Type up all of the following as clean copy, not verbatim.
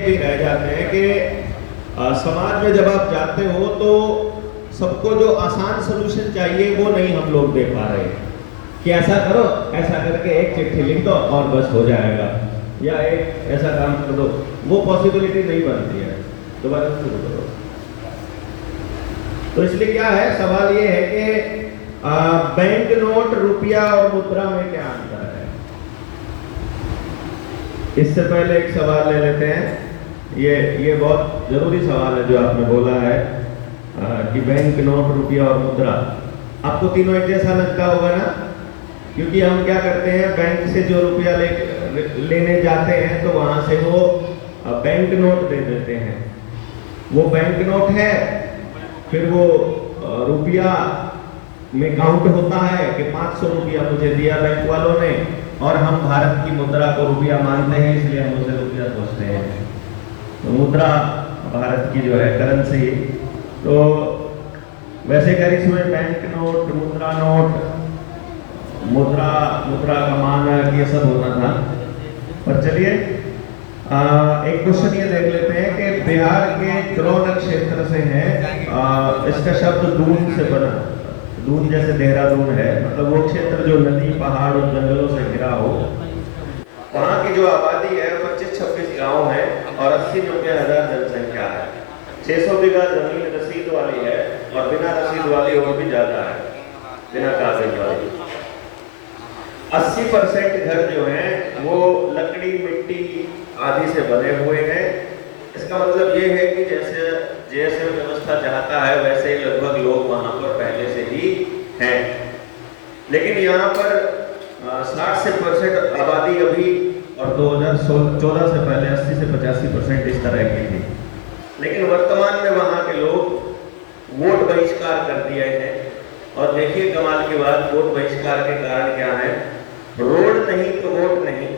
ये रह जाते हैं कि समाज में जब आप जाते हो तो सबको जो आसान सोल्यूशन चाहिए वो नहीं हम लोग दे पा रहे कि ऐसा करो, ऐसा करके एक चिट्ठी लिख दो और बस हो जाएगा, या एक ऐसा काम कर दो, वो पॉसिबिलिटी नहीं बनती है। दोबारा शुरू करो। तो इसलिए क्या है, सवाल ये है कि बैंक नोट, रुपया और मुद्रा में क्या अंतर है। इससे पहले एक सवाल ले लेते हैं। ये बहुत जरूरी सवाल है जो आपने बोला है कि बैंक नोट, रुपया और मुद्रा, आपको तीनों एक जैसा लगता होगा ना, क्योंकि हम क्या करते हैं, बैंक से जो रुपया लेने जाते हैं तो वहां से वो बैंक नोट दे देते हैं। वो बैंक नोट है, फिर वो रुपया में काउंट होता है कि 500 रुपया मुझे दिया बैंक वालों ने, और हम भारत की मुद्रा को रुपया मानते हैं, इसलिए हम उसे रुपया सोचते हैं। तो मुद्रा भारत की जो है करेंसी, तो वैसे करीब में बैंक नोट, मुद्रा नोट, मुद्रा का मानक, ये सब होना था। पर चलिए एक क्वेश्चन ये देख लेते हैं कि बिहार के द्रोण क्षेत्र से है, इसका शब्द दून से बना, दून जैसे देहरादून है, मतलब वो क्षेत्र जो नदी, पहाड़ और जंगलों से घिरा हो। वहाँ की जो आबादी है 25-26 गांव है और 80-90 हजार जनसंख्या है। 600 बीघा जमीन रसीद वाली है और बिना रसीद वाली और भी ज्यादा है, बिना कागज वाली। 80% घर जो हैं वो लकड़ी, मिट्टी आदि से बने हुए हैं। इसका मतलब ये है कि जैसे व्यवस्था चाहता है वैसे ही लगभग लोग वहां पर पहले से ही हैं। लेकिन यहाँ पर 60% आबादी अभी, और 2014 से पहले 80 से 85% इस तरह की थी। लेकिन वर्तमान में वहां के लोग वोट बहिष्कार कर दिए हैं। और देखिए कमाल की बात, वोट बहिष्कार के कारण क्या है, रोड नहीं तो वोट नहीं,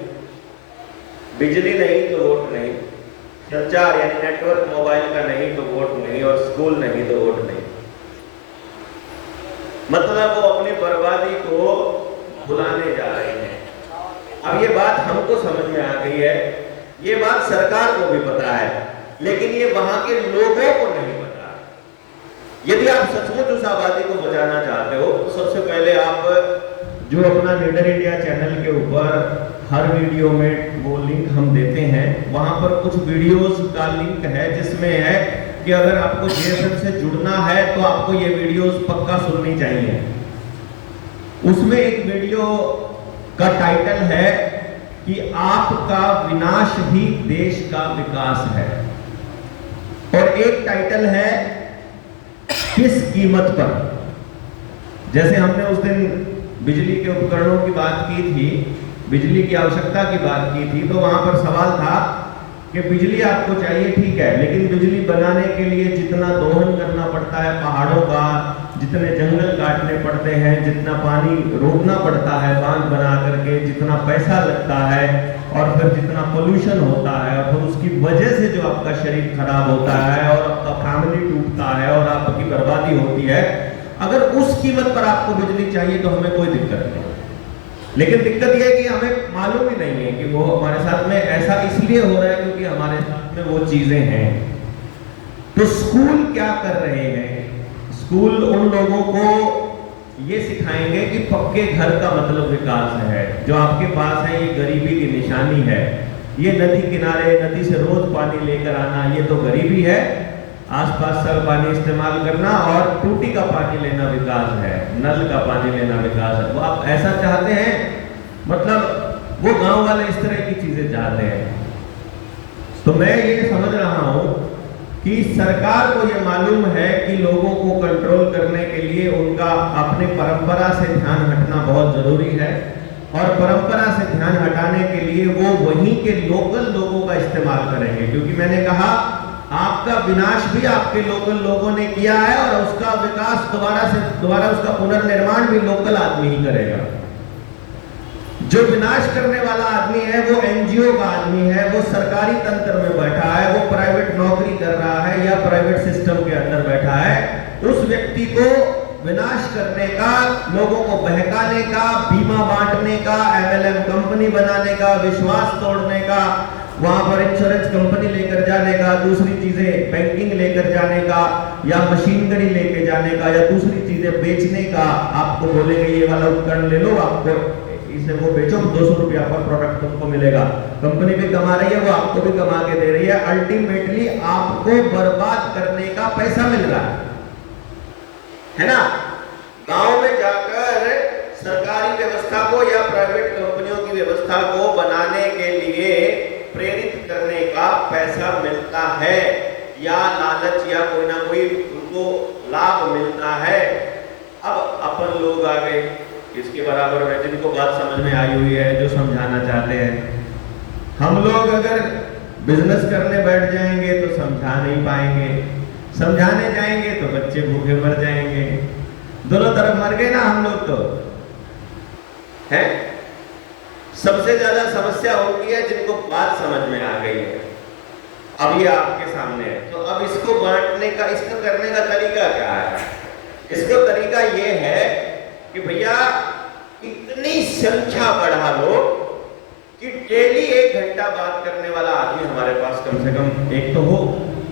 बिजली नहीं तो वोट नहीं, संचार यानी नेटवर्क मोबाइल का नहीं तो वोट नहीं, और स्कूल नहीं तो वोट नहीं। मतलब वो अपनी बर्बादी को बुलाने जा रहे हैं। अब ये बात हमको समझ में आ गई है, ये बात सरकार को भी पता है, लेकिन ये वहां के लोगों को नहीं पता। यदि आप सचमुच उस आबादी को बचाना चाहते हो तो सबसे पहले आप जो अपना लीडर इंडिया चैनल के ऊपर हर वीडियो में वो लिंक हम देते हैं, वहां पर कुछ वीडियोस का लिंक है जिसमें है कि अगर आपको जीएसएम से जुड़ना है तो आपको ये वीडियोस पक्का सुननी चाहिए। उसमें एक वीडियो का टाइटल है कि आपका विनाश ही देश का विकास है, और एक टाइटल है किस कीमत पर। जैसे हमने उस दिन बिजली के उपकरणों की बात की थी, बिजली की आवश्यकता की बात की थी, तो वहां पर सवाल था कि बिजली आपको चाहिए, ठीक है, लेकिन बिजली बनाने के लिए जितना दोहन करना पड़ता है पहाड़ों का, जितने जंगल काटने पड़ते हैं, जितना पानी रोकना पड़ता है बांध बना करके, जितना पैसा लगता है, और फिर जितना पोल्यूशन होता है, और फिर उसकी वजह से जो आपका शरीर खराब होता है और आपका फैमिली टूटता है और आपकी बर्बादी होती है, अगर उस कीमत पर आपको बिजली चाहिए तो हमें कोई दिक्कत नहीं। लेकिन दिक्कत यह है कि हमें मालूम ही नहीं है कि वो हमारे साथ में ऐसा इसलिए हो रहा है क्योंकि हमारे साथ में वो चीजें हैं। तो स्कूल क्या कर रहे हैं, स्कूल उन लोगों को ये सिखाएंगे कि पक्के घर का मतलब विकास है। जो आपके पास है ये गरीबी की निशानी है, ये नदी किनारे नदी से रोज पानी लेकर आना ये तो गरीबी है, आसपास सब पानी इस्तेमाल करना और टूटी का पानी लेना विकास है, नल का पानी लेना विकास है। वो आप ऐसा चाहते हैं, मतलब वो गांव वाले इस तरह की चीजें चाहते हैं। तो मैं ये समझ रहा हूं कि सरकार को ये मालूम है कि लोगों को कंट्रोल करने के लिए उनका अपने परंपरा से ध्यान हटना बहुत जरूरी है, और परंपरा से ध्यान हटाने के लिए वो वहीं के लोकल लोगों का इस्तेमाल करेंगे। क्योंकि मैंने कहा आपका विनाश भी आपके लोकल लोगों ने किया है, और उसका विकास दोबारा उसका पुनर्निर्माण भी लोकल आदमी ही करेगा। जो विनाश करने वाला आदमी है वो एनजीओ का आदमी है, वो सरकारी तंत्र में बैठा है, वो प्राइवेट नौकरी कर रहा है या प्राइवेट सिस्टम के अंदर बैठा है। उस व्यक्ति को विनाश करने का, लोगों को बहकाने का, बीमा बांटने का, एमएलएम कंपनी बनाने का, विश्वास तोड़ने का, वहां पर इंश्योरेंस कंपनी लेकर जाने का, दूसरी चीजें बैंकिंग लेकर जाने का, या मशीनरी लेके जाने का, या दूसरी चीजें बेचने का, आपको बोलेंगे ये वाला उपकरण ले लो, आपको इसे वो बेचो, 200 रुपया पर प्रोडक्ट तुमको मिलेगा। कंपनी भी कमा रही है, वो आपको भी कमा के दे रही है, अल्टीमेटली आपको बर्बाद करने का पैसा मिल रहा है ना। गांव में जाकर सरकारी व्यवस्था को या प्राइवेट कंपनियों की व्यवस्था को बनाने के लिए प्रेरित करने का पैसा मिलता है, या लालच या कोई ना कोई उनको लाभ मिलता है। अब अपन लोग आ गए इसके बराबर में, जिनको बात समझ में आई हुई है, जो समझाना चाहते हैं। हम लोग अगर बिजनेस करने बैठ जाएंगे तो समझा नहीं पाएंगे, समझाने जाएंगे तो बच्चे भूखे मर जाएंगे, दोनों तरफ मर गए ना हम लोग तो है। सबसे ज्यादा समस्या होती है जिनको बात समझ में आ गई है। अब ये आपके सामने है, तो अब इसको बांटने का, इसको करने का तरीका क्या है? इसका तरीका ये है कि भैया इतनी संख्या बढ़ा लो कि डेली 1 घंटा बात करने वाला आदमी हमारे पास कम से कम एक तो हो,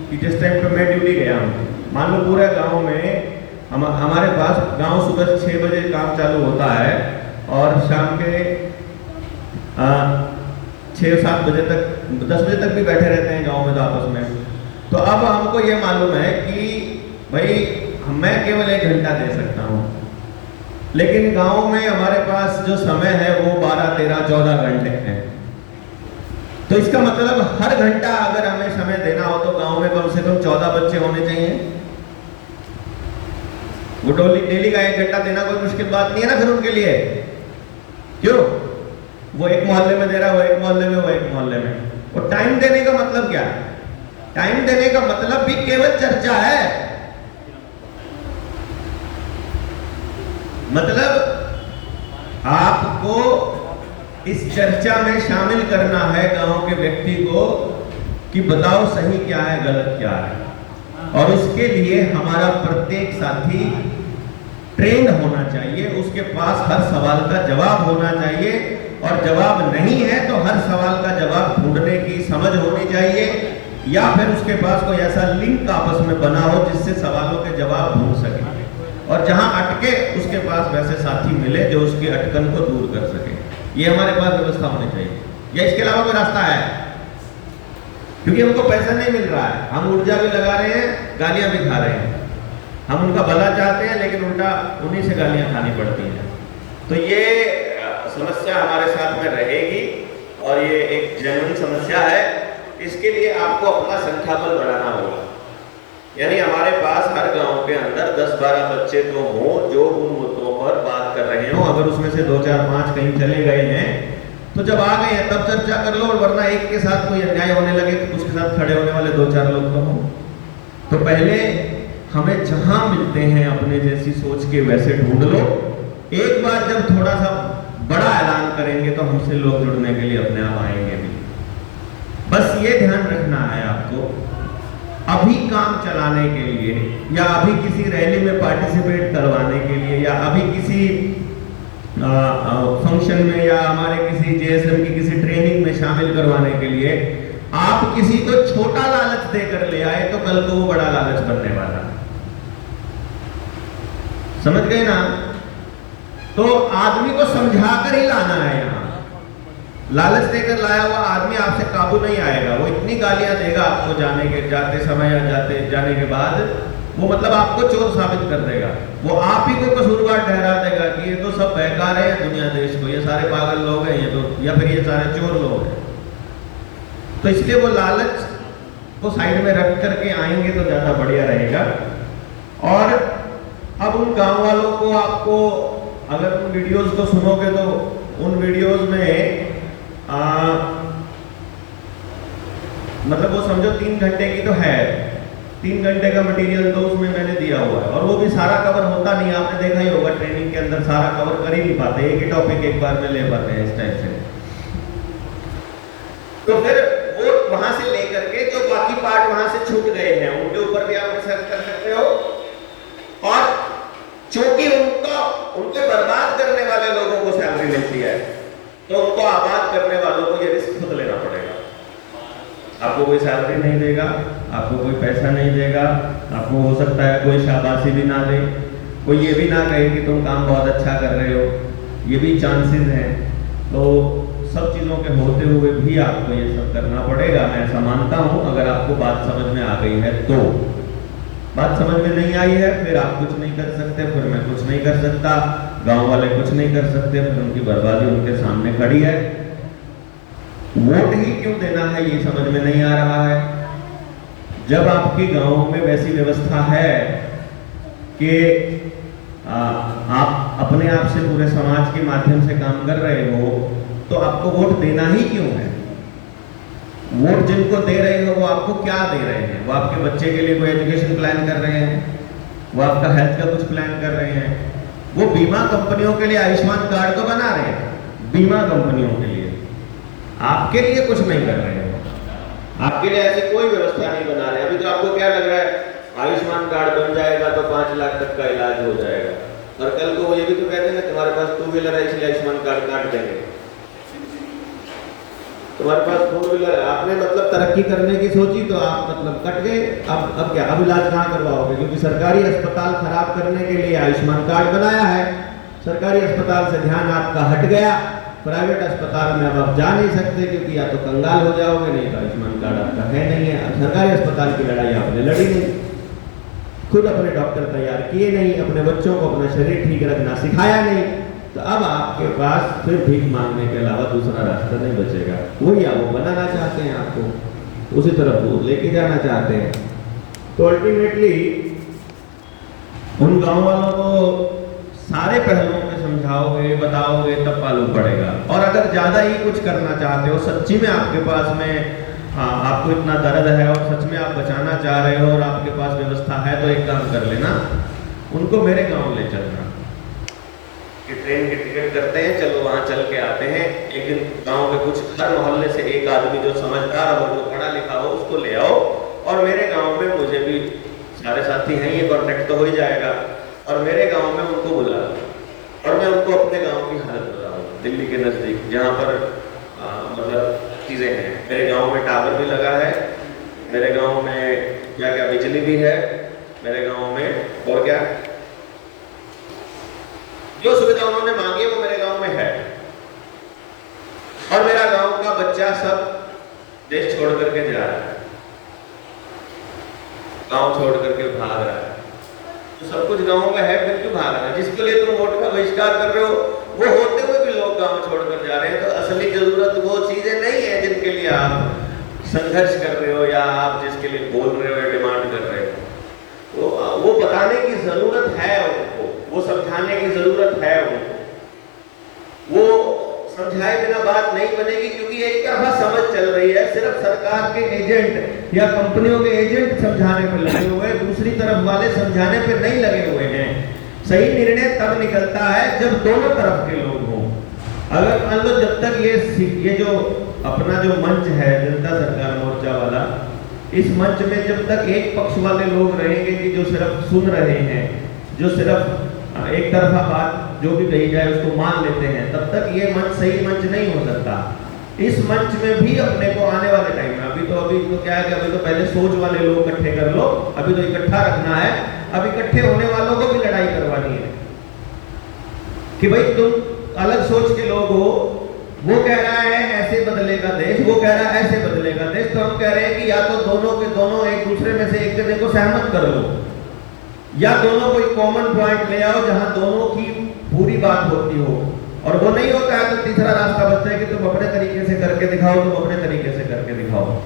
कि जिस टाइम पे मैं ड्यूटी गया हूँ, मान लो पूरे गांव में हमारे पास गांव सुबह 6 बजे काम चालू होता है और शाम के 6-7 बजे तक, 10 बजे तक भी बैठे रहते हैं गांव में तो आपस में। तो अब हमको ये मालूम है कि भाई मैं केवल 1 घंटा दे सकता हूँ, लेकिन गांव में हमारे पास जो समय है वो 12, 13, 14 घंटे हैं। तो इसका मतलब हर घंटा अगर हमें समय देना हो तो गांव में कम से कम 14 बच्चे होने चाहिए। वो डेली का 1 घंटा देना कोई मुश्किल बात नहीं है ना फिर उनके लिए। क्यों? वो एक मोहल्ले में दे रहा है, वो एक मोहल्ले में, वो एक मोहल्ले में। और टाइम देने का मतलब क्या है? टाइम देने का मतलब भी केवल चर्चा है। मतलब आपको इस चर्चा में शामिल करना है गांव के व्यक्ति को कि बताओ सही क्या है, गलत क्या है। और उसके लिए हमारा प्रत्येक साथी ट्रेंड होना चाहिए, उसके पास हर सवाल का जवाब होना चाहिए, और जवाब नहीं है तो हर सवाल का जवाब ढूंढने की समझ होनी चाहिए, या फिर उसके पास कोई ऐसा लिंक आपस में बना हो जिससे सवालों के जवाब ढूंढ सके, और जहां अटके उसके पास वैसे साथी मिले जो उसकी अटकन को दूर कर सके। ये हमारे पास व्यवस्था होनी चाहिए, या इसके अलावा कोई रास्ता है? क्योंकि हमको पैसा नहीं मिल रहा है, हम ऊर्जा भी लगा रहे हैं, गालियां भी खा रहे हैं, हम उनका भला चाहते हैं लेकिन उल्टा उन्हीं से गालियां खानी पड़ती हैं। तो ये समस्या हमारे साथ में रहेगी और ये एक जेन्युइन समस्या है। इसके लिए आपको अपना संख्या बल बढ़ाना होगा, यानी हमारे पास हर गांव के अंदर 10-12 बच्चे तो हों जो उन मुद्दों पर बात कर रहे हो। अगर उसमें से 2, 4, 5 कहीं चले गए हैं तो जब आ गए हैं तब चर्चा कर लो, और वरना एक के साथ कोई अन्याय होने लगे तो उसके साथ खड़े होने वाले 2-4 लोग तो हों। तो पहले हमें जहां मिलते हैं अपने जैसी सोच के वैसे ढूंढ लो। एक बार जब थोड़ा सा बड़ा ऐलान करेंगे तो हमसे लोग जुड़ने के लिए अपने आप आएंगे भी। बस ये ध्यान रखना है आपको, अभी काम चलाने के लिए, या अभी किसी रैली में पार्टिसिपेट करवाने के लिए, या अभी किसी फंक्शन में, या हमारे किसी जेएसएम की किसी ट्रेनिंग में शामिल करवाने के लिए आप किसी को छोटा लालच देकर ले आए तो कल को वो बड़ा लालच बनने वाला है। समझ गए ना? तो आदमी को समझाकर ही लाना है। यहाँ लालच देकर लाया हुआ आदमी आपसे काबू नहीं आएगा। वो इतनी गालियां देगा आपको जाते समय या जाने के बाद, वो मतलब आपको चोर साबित कर देगा। वो आप ही को कसूरवार ठहरा देगा कि ये तो सब बेकार है दुनिया देश को, ये सारे पागल लोग हैं, ये तो, या फिर ये सारे चोर लोग हैं। तो इसलिए वो लालच को साइड में रख करके आएंगे तो ज्यादा बढ़िया रहेगा। और अब उन गांव वालों को, आपको अगर उन वीडियोस को सुनोगे तो उन वीडियोस में मतलब वो समझो 3 घंटे की तो है, 3 घंटे का मटेरियल तो उसमें मैंने दिया हुआ है, और वो भी सारा कवर होता नहीं। आपने देखा ही होगा ट्रेनिंग के अंदर सारा कवर कर ही नहीं पाते, एक ही टॉपिक एक बार में ले पाते हैं इस टाइप से। तो फिर वो वहां से लेकर के जो बाकी पार्ट वहां से छूट गए हैं उनके ऊपर भी आप रिसर्च कर सकते हो। और चूंकि उनको बर्बाद करने वाले लोगों को सैलरी मिलती है, तो उनको आबाद करने वालों को ये रिस्क खुद लेना पड़ेगा। आपको कोई सैलरी नहीं देगा, आपको कोई पैसा नहीं देगा, आपको हो सकता है कोई शाबाशी भी ना दे, कोई ये भी ना कहे कि तुम काम बहुत अच्छा कर रहे हो, ये भी चांसेस हैं। तो सब चीज़ों के होते हुए भी आपको ये सब करना पड़ेगा। मैं ऐसा मानता हूँ। अगर आपको बात समझ में आ गई है तो, बात समझ में नहीं आई है फिर आप कुछ नहीं कर सकते, फिर मैं कुछ नहीं कर सकता, गांव वाले कुछ नहीं कर सकते, फिर उनकी बर्बादी उनके सामने खड़ी है। वोट ही क्यों देना है ये समझ में नहीं आ रहा है। जब आपके गांव में वैसी व्यवस्था है कि आप अपने आप से पूरे समाज के माध्यम से काम कर रहे हो, तो आपको वोट देना ही क्यों है। वोट जिनको दे रहे हो वो आपको क्या दे रहे हैं? वो आपके बच्चे के लिए कोई एजुकेशन प्लान कर रहे हैं, वो आपका हेल्थ का कुछ प्लान कर रहे हैं, वो बीमा कंपनियों के लिए आयुष्मान कार्ड तो बना रहे हैं, बीमा कंपनियों के लिए, आपके लिए कुछ नहीं कर रहे हैं। आपके लिए ऐसी कोई व्यवस्था नहीं बना रहे। अभी तो आपको क्या लग रहा है, आयुष्मान कार्ड बन जाएगा तो 5 लाख तक का इलाज हो जाएगा, और कल को वो ये भी तो कह देंगे तुम्हारे पास 2 व्हीलर है इसलिए आयुष्मान कार्ड काट देंगे। तुम्हारे पास 4 व्हीलर है, आपने मतलब तरक्की करने की सोची तो आप मतलब कट गए। अब क्या, अब इलाज कहाँ करवाओगे? क्योंकि सरकारी अस्पताल खराब करने के लिए आयुष्मान कार्ड बनाया है, सरकारी अस्पताल से ध्यान आपका हट गया, प्राइवेट अस्पताल में अब आप जा नहीं सकते क्योंकि या तो कंगाल हो जाओगे, नहीं तो आयुष्मान कार्ड आपका है नहीं है। अब सरकारी अस्पताल की लड़ाई आपने लड़ी नहीं, खुद अपने डॉक्टर तैयार किए नहीं, अपने बच्चों को अपना शरीर ठीक रखना सिखाया नहीं, तो अब आपके पास फिर भीख मांगने के अलावा दूसरा रास्ता नहीं बचेगा। वही आप वो बनाना चाहते हैं, आपको उसी तरफ वो लेके जाना चाहते हैं। तो अल्टीमेटली उन गांव वालों को सारे पहलुओं पे समझाओगे, बताओगे, तब मालूम पड़ेगा। और अगर ज़्यादा ही कुछ करना चाहते हो, सच्ची में आपके पास में आपको इतना दर्द है और सच में आप बचाना चाह रहे हो और आपके पास व्यवस्था है, तो एक काम कर लेना, उनको मेरे गांव ले चलना कि ट्रेन की टिकट करते हैं, चलो वहाँ चल के आते हैं। एक दिन गांव के कुछ हर मोहल्ले से एक आदमी जो समझदार हो, जो पढ़ा लिखा हो, उसको ले आओ और मेरे गाँव में, मुझे भी सारे साथी हैं, ये कॉन्टेक्ट तो हो ही जाएगा, और मेरे गांव में उनको बुला लो और मैं उनको अपने गांव की हालत बताऊँ, दिल्ली के नज़दीक जहाँ पर मतलब चीज़ें हैं। मेरे गांव में टावर भी लगा है, मेरे गांव में क्या क्या बिजली भी है, मेरे गांव में और क्या जो सुविधा उन्होंने मांगी वो मेरे गांव में है। और मेरा गांव का बच्चा सब देश छोड़ करके जा रहा है, गांव छोड़ करके भाग रहा है। तो सब कुछ गांव में है, फिर क्यों भाग रहा है? जिसके लिए तुम वोट का बहिष्कार कर रहे हो, वो होते हुए भी लोग गांव छोड़कर जा रहे हैं। तो असली जरूरत वो चीजें नहीं है जिनके लिए आप संघर्ष कर रहे हो या आप जिसके लिए बोल रहे हो या डिमांड कर रहे हो। वो बताने की जरूरत है उनको, वो समझाने की जरूरत है उनको। वो समझाए बिना बात नहीं बनेगी, क्योंकि एक तरफा समझ चल रही है, सिर्फ सरकार के एजेंट या कंपनियों के एजेंट समझाने पर लगे हुए हैं, दूसरी तरफ वाले समझाने पर नहीं लगे हुए हैं। सही निर्णय तब निकलता है जब दोनों तरफ के लोग हों। अगर मान लो जब तक ये जो अपना जो मंच है जनता सरकार मोर्चा वाला, इस मंच में जब तक एक पक्ष वाले लोग रहेंगे कि जो सिर्फ सुन रहे हैं, जो सिर्फ एक तरफा बात जो भी कही जाए उसको मान लेते हैं, तब तक ये मंच सही मंच नहीं हो सकता। इस मंच में भी अपने को आने वाले टाइम में अभी तो क्या है कि अभी तो पहले सोच वाले लोग इकट्ठे कर लो, अभी तो इकट्ठा रखना है। अब इकट्ठे होने वालों को भी लड़ाई करवानी है कि भाई तुम अलग सोच के लोग हो, वो कह रहा है ऐसे बदलेगा देश, वो कह रहा है ऐसे बदलेगा देश, तो हम कह रहे हैं कि या तो दोनों के दोनों एक दूसरे में से एक जने को सहमत कर लो, या दोनों कोई कॉमन पॉइंट ले आओ जहां दोनों की पूरी बात होती हो। और वो नहीं होता है तो तीसरा रास्ता बचता है कि तुम अपने तरीके से करके दिखाओ, तुम अपने तरीके से करके दिखाओ।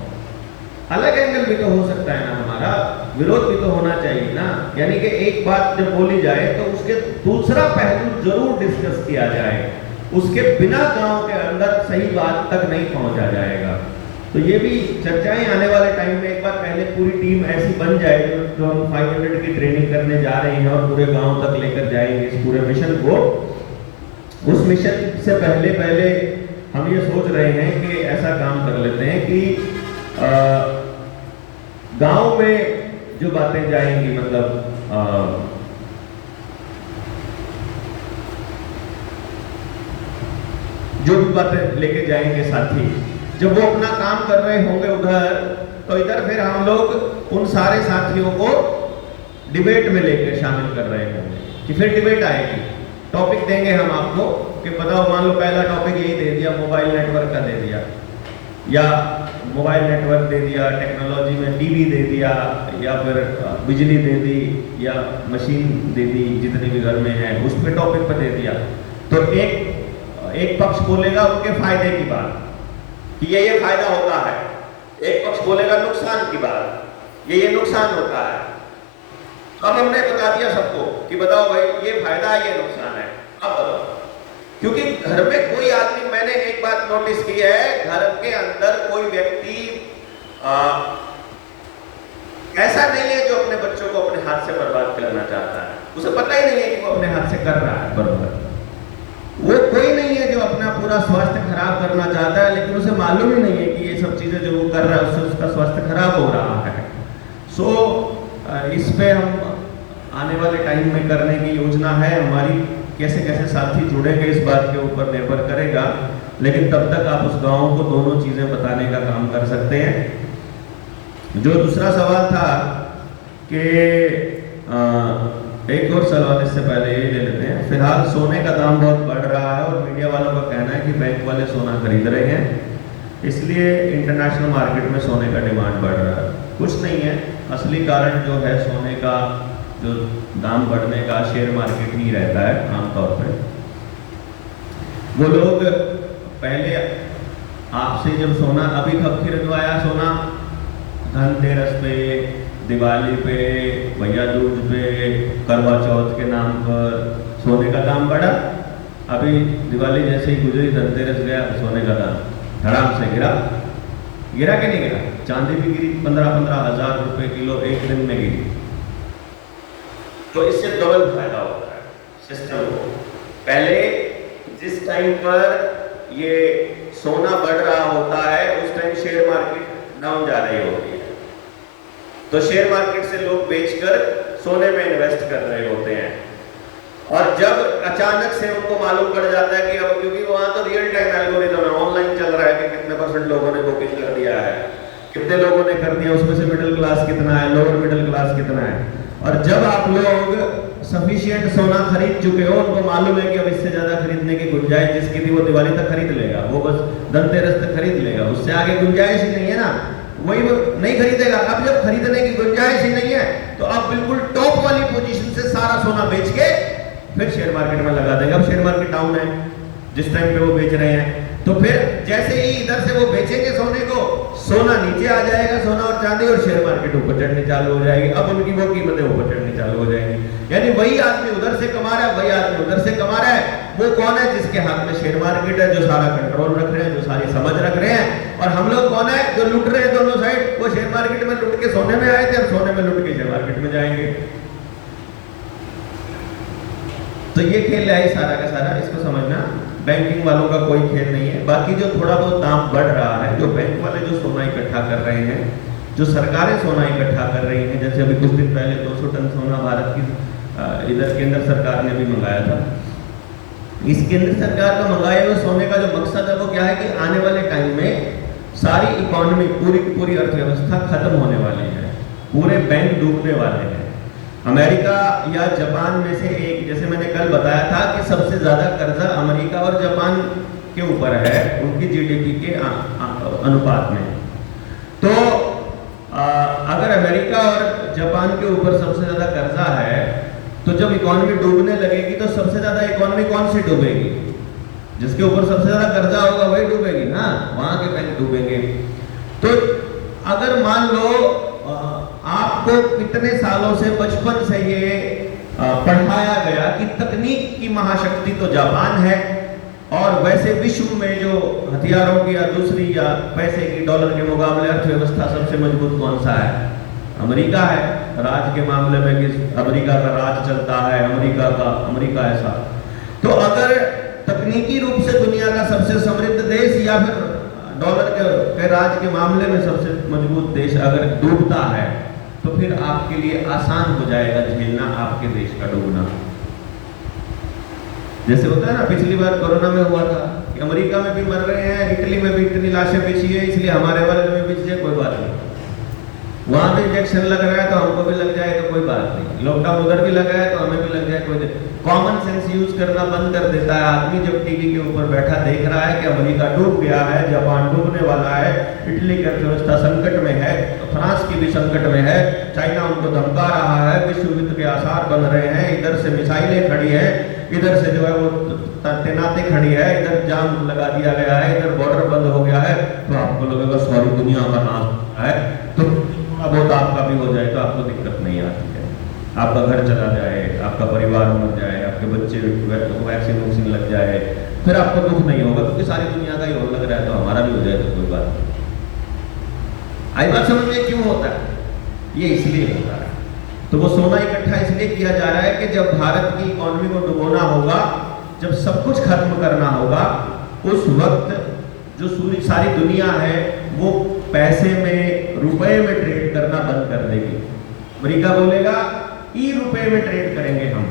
अलग एंगल भी तो हो सकता है ना, हमारा विरोध भी तो होना चाहिए ना। यानी कि एक बात जब बोली जाए तो उसके दूसरा पहलू जरूर डिस्कस किया जाए, उसके बिना गांव के अंदर सही बात तक नहीं पहुंचा जाएगा। तो ये भी चर्चाएं आने वाले टाइम में, एक बार पहले पूरी टीम ऐसी बन जाए जो हम 500 की ट्रेनिंग करने जा रहे हैं और पूरे गांव तक लेकर जाएंगे इस पूरे मिशन को। उस मिशन से पहले हम ये सोच रहे हैं कि ऐसा काम कर लेते हैं कि गांव में जो बातें जाएंगी, मतलब जो भी बातें लेके जाएंगे साथी, जब वो अपना काम कर रहे होंगे उधर, तो इधर फिर हम लोग उन सारे साथियों को डिबेट में लेकर शामिल कर रहे होंगे कि फिर डिबेट आएगी, टॉपिक देंगे हम आपको कि बताओ, मान लो पहला टॉपिक यही दे दिया, मोबाइल नेटवर्क का दे दिया, या मोबाइल नेटवर्क दे दिया, टेक्नोलॉजी में टीवी दे दिया, या फिर बिजली दे दी, या मशीन दे दी, जितने भी घर में है उस पे टॉपिक पर दे दिया। तो एक पक्ष बोलेगा उनके फायदे की बात कि ये फायदा होता है, एक पक्ष बोलेगा नुकसान की बात, ये नुकसान होता है। अब हमने बता दिया सबको कि बताओ भाई ये फायदा है, ये नुकसान है। अब बताओ, क्योंकि घर में कोई आदमी, मैंने एक बात नोटिस की है, घर के अंदर कोई व्यक्ति ऐसा नहीं है जो अपने बच्चों को अपने हाथ से बर्बाद करना चाहता है। उसे पता ही नहीं है कि वो अपने हाथ से कर रहा है बर्बाद। वो कोई नहीं है जो अपना पूरा स्वास्थ्य खराब करना चाहता है, लेकिन उसे मालूम ही नहीं है कि ये सब चीजें जो वो कर रहा है उससे उसका स्वास्थ्य खराब हो रहा है। सो इस पे हम आने वाले टाइम में करने की योजना है हमारी। कैसे कैसे साथी जुड़ेंगे इस बात के ऊपर निर्भर करेगा, लेकिन तब तक आप उस गांव को दोनों चीजें बताने का काम कर सकते हैं। जो दूसरा सवाल था कि एक और सवाल इससे पहले ये ले लेते हैं। फिलहाल सोने का दाम बहुत बढ़ रहा है और मीडिया वालों का कहना है कि बैंक वाले सोना खरीद रहे हैं, इसलिए इंटरनेशनल मार्केट में सोने का डिमांड बढ़ रहा है। कुछ नहीं है, असली कारण जो है सोने का जो दाम बढ़ने का शेयर मार्केट ही रहता है आमतौर पे। वो लोग पहले आपसे जब सोना, अभी कब खरीदवाया सोना, धनतेरस पे, दिवाली पे, भैया दूज पे, करवा चौथ के नाम पर सोने का दाम बढ़ा। अभी दिवाली जैसे ही गुजरी, धनतेरस गया, सोने का दाम धड़ाम से गिरा। गिरा कि नहीं गिरा? चांदी भी गिरी, 15-15 हजार रुपए किलो एक दिन में गिरी। तो इससे डबल फायदा होता है सिस्टम को। पहले जिस टाइम पर ये सोना बढ़ रहा होता है उस टाइम शेयर मार्केट डाउन जा रही होती है, तो शेयर मार्केट से लोग बेचकर सोने में इन्वेस्ट कर रहे होते हैं। और जब अचानक से उनको मालूम पड़ जाता है कि अब, क्योंकि वहां तो रियल टाइम एल्गोरिथम है, ऑनलाइन चल रहा है कि कितने % लोगों ने बुकिंग कर दिया है, कितने लोगों ने कर दिया, उसमें से मिडिल क्लास कितना है, लोअर मिडिल क्लास कितना है। और जब आप लोग सफिशिएंट सोना खरीद चुके हो, उनको मालूम है कि अब इससे ज्यादा खरीदने की गुंजाइश जिसकी थी वो दिवाली तक खरीद लेगा, वो बस धनतेरस तक खरीद लेगा, उससे आगे गुंजाइश ही नहीं है ना, वही वो नहीं खरीदेगा। अब जब खरीदने की गुंजाइश ही नहीं है तो अब बिल्कुल टॉप वाली पोजीशन से सारा सोना बेच के फिर शेयर मार्केट में लगा देगा। अब शेयर मार्केट डाउन है जिस टाइम पे वो बेच रहे हैं, तो फिर जैसे ही इधर से वो बेचेंगे सोने को, सोना नीचे आ जाएगा, सोना और चांदी, और शेयर मार्केट ऊपर चढ़ने चालू हो जाएगी। अब उनकी वो कीमतें ऊपर चढ़नी चालू हो जाएंगी। यानी वही आदमी उधर से कमा रहा है, वही आदमी उधर से कमा रहा है। वो कौन है? जिसके हाथ में शेयर मार्केट है, जो सारा कंट्रोल रख रहे हैं, जो सारी समझ रख रहे हैं। और हम लोग कौन है? जो लुट रहे हैं दोनों साइड। वो शेयर मार्केट में लुट के सोने में आए थे, अब सोने में लुट के शेयर मार्केट में जाएंगे। तो ये खेल है सारा का सारा, इसको समझना। बैंकिंग वालों का कोई खेल नहीं है। बाकी जो थोड़ा बहुत दाम बढ़ रहा है, जो बैंक वाले जो सोना इकट्ठा कर रहे हैं, जो सरकारें सोना इकट्ठा कर रही हैं, जैसे अभी कुछ दिन पहले 200 टन सोना भारत की इधर केंद्र सरकार ने भी मंगाया था। इस केंद्र सरकार का मंगाए हुए सोने का जो मकसद है वो क्या है कि आने वाले टाइम में सारी इकोनॉमी, पूरी की पूरी अर्थव्यवस्था खत्म होने वाली है, पूरे बैंक डूबने वाले हैं। अमेरिका या जापान में से एक, जैसे मैंने कल बताया था कि सबसे ज्यादा कर्जा अमेरिका और जापान के ऊपर है उनकी जीडीपी के अनुपात में। तो अगर अमेरिका और जापान के ऊपर सबसे ज्यादा कर्जा है, तो जब इकोनॉमी डूबने लगेगी तो सबसे ज्यादा इकोनॉमी कौन सी डूबेगी? जिसके ऊपर सबसे ज्यादा कर्जा होगा वही डूबेगी ना, वहां के बैंक डूबेंगे। तो अगर मान लो आपको कितने सालों से, बचपन से ये पढ़ाया गया कि तकनीक की महाशक्ति तो जापान है, और वैसे विश्व में जो हथियारों की या दूसरी या पैसे की, डॉलर के मुकाबले अर्थव्यवस्था सबसे मजबूत कौन सा है? अमेरिका है। राज के मामले में कि अमेरिका का राज चलता है, अमेरिका ऐसा। तो अगर तकनीकी रूप से दुनिया का सबसे समृद्ध देश या फिर डॉलर के राज के मामले में सबसे मजबूत देश अगर डूबता है, तो फिर आपके लिए आसान हो जाएगा झेलना आपके देश का डूबना। जैसे होता है ना, पिछली बार कोरोना में हुआ था, कि अमेरिका में भी मर रहे हैं, इटली में भी इतनी लाशें बिछी है, इसलिए हमारे वाले में बिछ जाए, कोई बात नहीं। वहां भी इंजेक्शन लग रहा है तो हमको भी लग जाए तो कोई बात नहीं। लॉकडाउन उधर भी लगा है तो हमें भी लग जाए, कोई कॉमन सेंस यूज करना बंद कर देता है आदमी। जब टीवी के ऊपर बैठा देख रहा है कि अमेरिका डूब गया है, जापान डूबने वाला है, इटली की अर्थव्यवस्था संकट में है, फ्रांस की भी संकट में है, चाइना उनको धमका रहा है, विश्व युद्ध के आसार बन रहे हैं, इधर से मिसाइलें खड़ी है, इधर से जो है वो तैनाती खड़ी है, इधर जाम लगा दिया गया है, इधर बॉर्डर बंद हो गया है, तो आपको लगेगा सारी दुनिया का नाश है। तो बहुत आपका भी हो जाए तो आपको दिक्कत नहीं आती है। आपका घर चला जाए, आपका परिवार मर जाए, आपके बच्चे वैक्सीन लग जाए, फिर आपको दुख नहीं होगा, क्योंकि सारी दुनिया का ही होने लग रहा है, तो हमारा भी हो जाए तो कोई बात नहीं। आई बात समझ में? क्यों होता है ये? इसलिए होता है। तो वो सोना इकट्ठा इसलिए किया जा रहा है कि जब भारत की इकोनॉमी को डुबोना होगा, जब सब कुछ खत्म करना होगा, उस वक्त जो सारी दुनिया है वो पैसे में, रुपए में ट्रेड करना बंद कर देगी। अमेरिका बोलेगा ई रुपए में ट्रेड करेंगे हम,